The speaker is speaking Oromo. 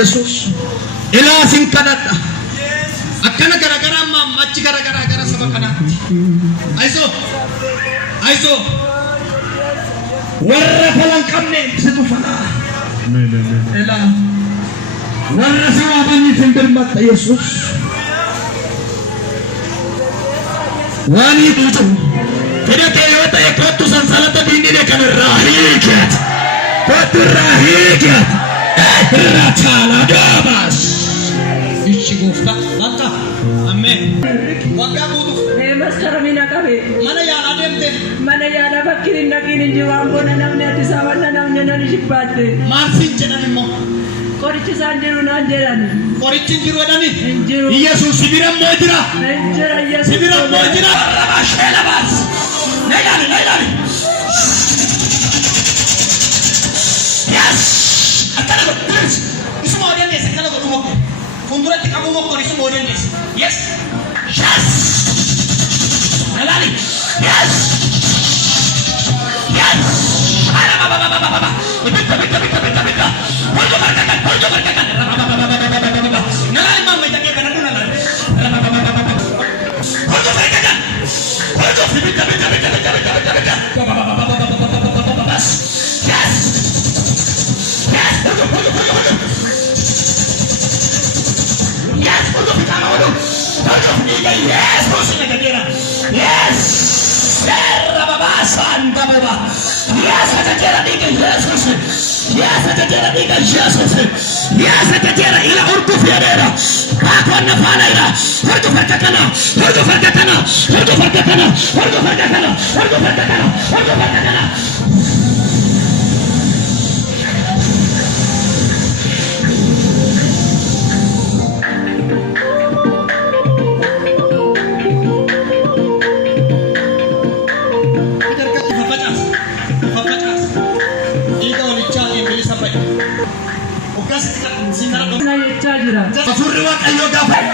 Yesus ila sin kadata akkana garagara machi garagara saba kanatti aiso warra falan qabne situ fala ila warra sawabani findirmat Yesus wani tuju kedate yota ekotu sansalata dinire kan rahikat kotu rahikat Ratala dabas. Ishi gufta baka. Amen. Wagga butuh. Mas karamina kabe. Mana ya adem teh? Mana ya ada bakirin nakinin jiwang bona namnya di sawan namnya nani sipate. Marsin cenan mo. Korici sanjiru nanjeran. Korici jiru adani. Jiru. Yesus sibiram mojira. Nanjera Yesus. Sibiram mojira. Rabashela bas. Nailani. Yes. Akala isu model ni sekala ko mo. Fundurat kamu mo ko isu model ni. Yes. Nailani. Yes. Baba. Bita. Porjo berkakan. Nailani mama itake kana kuna. Porjo berkakan. Porjo bita. Yes. Yes, porjo bita mau. Porjo bita. Yes, porjo bita. Yes. Baba Santa Baba. Yes, atatera diga Jesus. Yes, atatera diga Jesus. Yes, atatera ila urku fiadera. Apa nafana ila. Urku farkatana. Saya cajiran. Furwa kayo dapat.